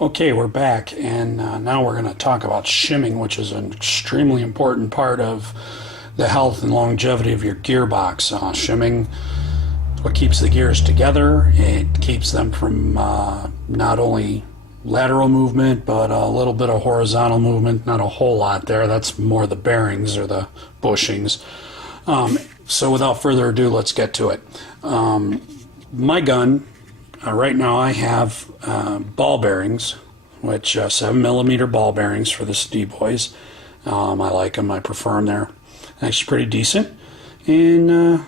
Okay, we're back, and now we're going to talk about shimming, which is an extremely important part of the health and longevity of your gearbox. Shimming is what keeps the gears together. It keeps them from not only lateral movement, but a little bit of horizontal movement. Not a whole lot there. That's more the bearings or the bushings. So without further ado, let's get to it. My gun... right now I have ball bearings, which 7mm ball bearings for the D-Boys. I like them. I prefer them. They're actually pretty decent. And of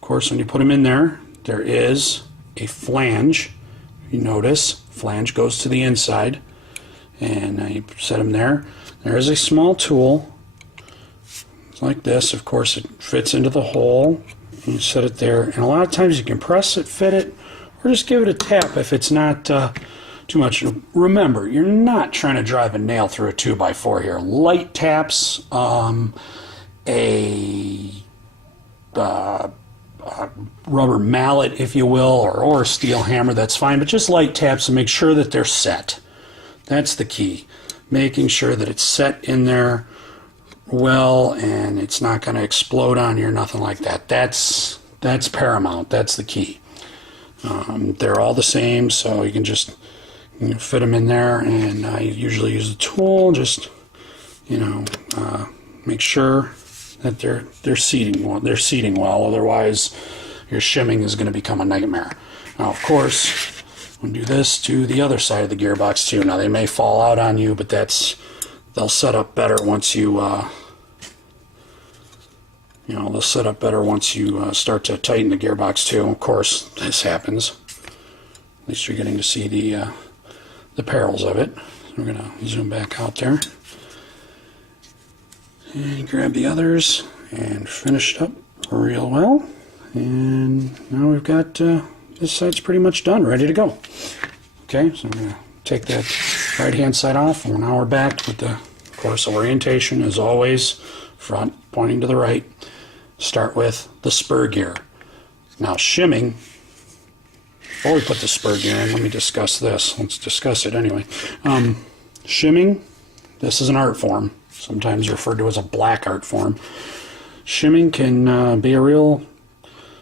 course, when you put them in there, there is a flange. You notice, flange goes to the inside, and you set them there. There is a small tool. It's like this. Of course, it fits into the hole. And you set it there. And a lot of times you can press it, fit it, or just give it a tap if it's not too much. Remember, you're not trying to drive a nail through a 2x4 here. Light taps, a rubber mallet, if you will, or a steel hammer, that's fine. But just light taps and make sure that they're set. That's the key. Making sure that it's set in there well and it's not going to explode on you or nothing like that. That's paramount. That's the key. They're all the same, so you can just fit them in there, and I usually use the tool, just make sure that they're seating well. They're seating well, otherwise your shimming is going to become a nightmare. Now, of course, we'll do this to the other side of the gearbox too. Now, they may fall out on you, but they'll set up better once you they'll set up better once you start to tighten the gearbox too. Of course, this happens. At least you're getting to see the perils of it. So we're going to zoom back out there. And grab the others and finish it up real well. And now we've got this side's pretty much done, ready to go. Okay, so I'm going to take that right-hand side off. And now we're back with the, of course, orientation as always. Front pointing to the right. Start with the spur gear. Now shimming, before we put the spur gear in, let me discuss this. Let's discuss it anyway. Shimming, this is an art form, sometimes referred to as a black art form. Shimming can be a real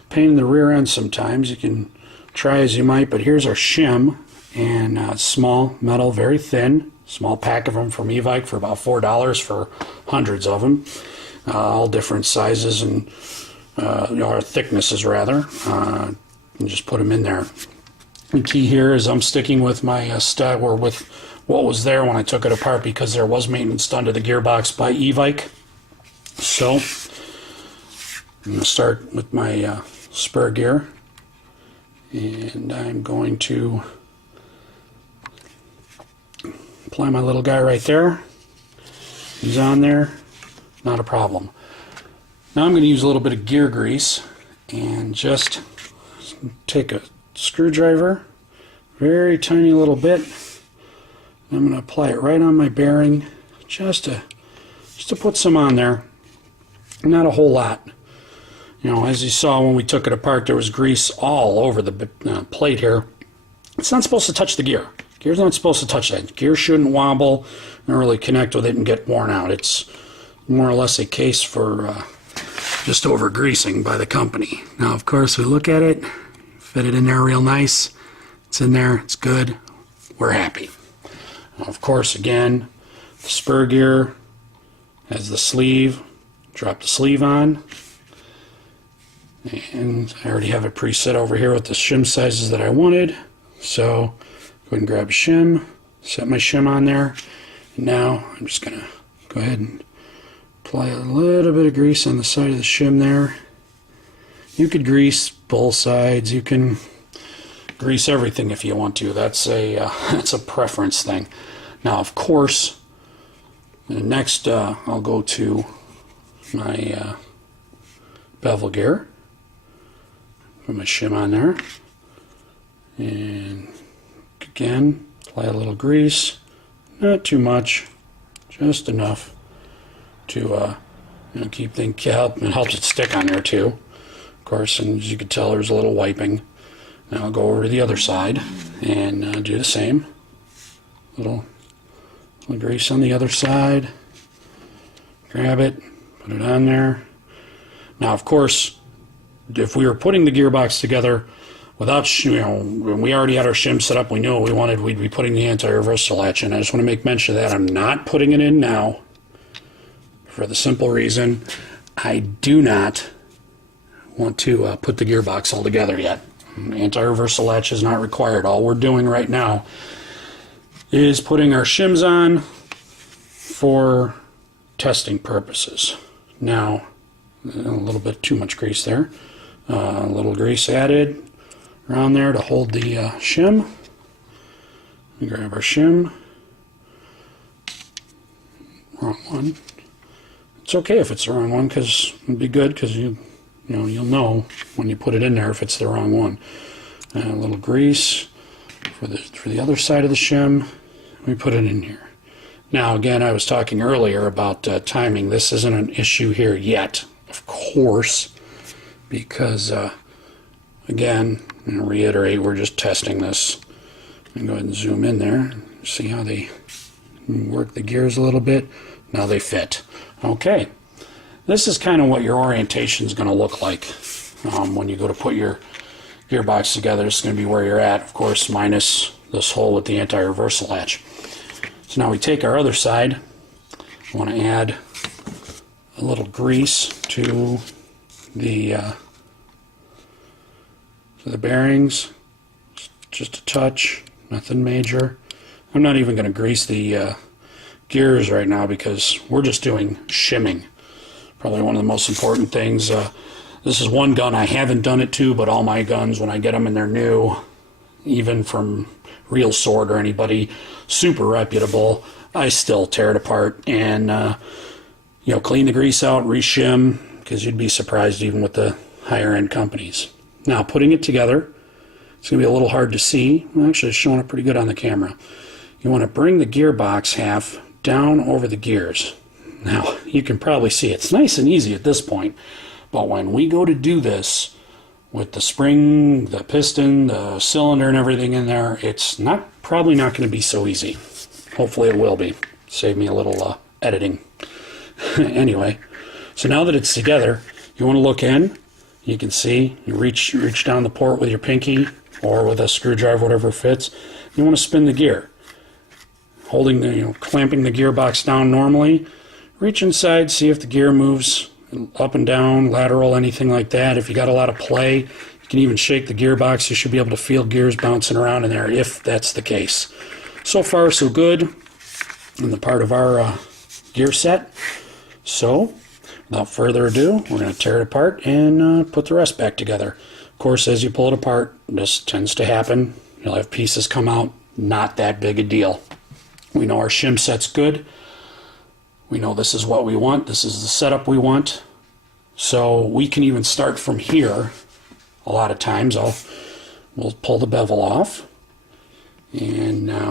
pain in the rear end sometimes. You can try as you might, but here's our shim, and small metal, very thin, small pack of them from e-bike for about $4 for hundreds of them. All different sizes and or thicknesses rather, and just put them in there. The key here is I'm sticking with my stud, or with what was there when I took it apart, because there was maintenance done to the gearbox by e-bike. So I'm going to start with my spur gear, and I'm going to apply my little guy right there. He's on there. Not a problem. Now I'm going to use a little bit of gear grease and just take a screwdriver, very tiny little bit. I'm going to apply it right on my bearing, just to put some on there. Not a whole lot. As you saw when we took it apart, there was grease all over the plate here. It's not supposed to touch the gear. Gear's not supposed to touch that. Gear shouldn't wobble and really connect with it and get worn out. It's more or less a case for just over greasing by the company. Now, of course, we look at it, fit it in there real nice. It's in there, it's good, we're happy. Now, of course, again, the spur gear has the sleeve. Drop the sleeve on. And I already have it preset over here with the shim sizes that I wanted. So, go ahead and grab a shim, set my shim on there. And now, I'm just going to go ahead and apply a little bit of grease on the side of the shim there. You could grease both sides. You can grease everything if you want to. That's a preference thing. Now, of course, next I'll go to my bevel gear. Put my shim on there, and again apply a little grease. Not too much, just enough to keep things help. It helps it stick on there too, of course. And as you can tell, there's a little wiping. Now I'll go over to the other side and do the same. little grease on the other side. Grab it, put it on there. Now, of course, if we were putting the gearbox together without, when we already had our shim set up, we knew what we wanted, we'd be putting the anti-reversal latch in. I just want to make mention of that. I'm not putting it in now for the simple reason I do not want to put the gearbox all together yet. Anti-reversal latch is not required. All we're doing right now is putting our shims on for testing purposes. Now, a little bit too much grease there. A little grease added around there to hold the shim. We grab our shim. Wrong one. It's okay if it's the wrong one, because it'd be good, because you'll know when you put it in there if it's the wrong one. A little grease for the other side of the shim. We put it in here. Now, again, I was talking earlier about timing. This isn't an issue here yet, of course, because, again, I'm going to reiterate, we're just testing this. I'm going to go ahead and zoom in there, see how they work the gears a little bit. Now they fit. Okay, this is kind of what your orientation is going to look like when you go to put your gearbox together. It's going to be where you're at, of course, minus this hole with the anti-reversal latch. So now we take our other side. I want to add a little grease to the bearings, just a touch, nothing major. I'm not even going to grease the gears right now because we're just doing shimming. Probably one of the most important things. This is one gun I haven't done it to, but all my guns, when I get them and they're new, even from Real Sword or anybody super reputable, I still tear it apart and clean the grease out, reshim, because you'd be surprised even with the higher end companies. Now, putting it together, it's going to be a little hard to see. I'm actually showing it pretty good on the camera. You want to bring the gearbox half down over the gears. Now, you can probably see it's nice and easy at this point, but when we go to do this with the spring, the piston, the cylinder, and everything in there, it's probably not going to be so easy. Hopefully it will be. Save me a little editing. Anyway, so now that it's together, you want to look in. You can see, you reach down the port with your pinky or with a screwdriver, whatever fits. You want to spin the gear. Holding the, clamping the gearbox down normally. Reach inside, see if the gear moves up and down, lateral, anything like that. If you got a lot of play, you can even shake the gearbox. You should be able to feel gears bouncing around in there if that's the case. So far, so good in the part of our gear set. So, without further ado, we're going to tear it apart and put the rest back together. Of course, as you pull it apart, this tends to happen. You'll have pieces come out. Not that big a deal. We know our shim set's good. We know this is what we want. This is the setup we want. So we can even start from here. A lot of times we'll pull the bevel off. And now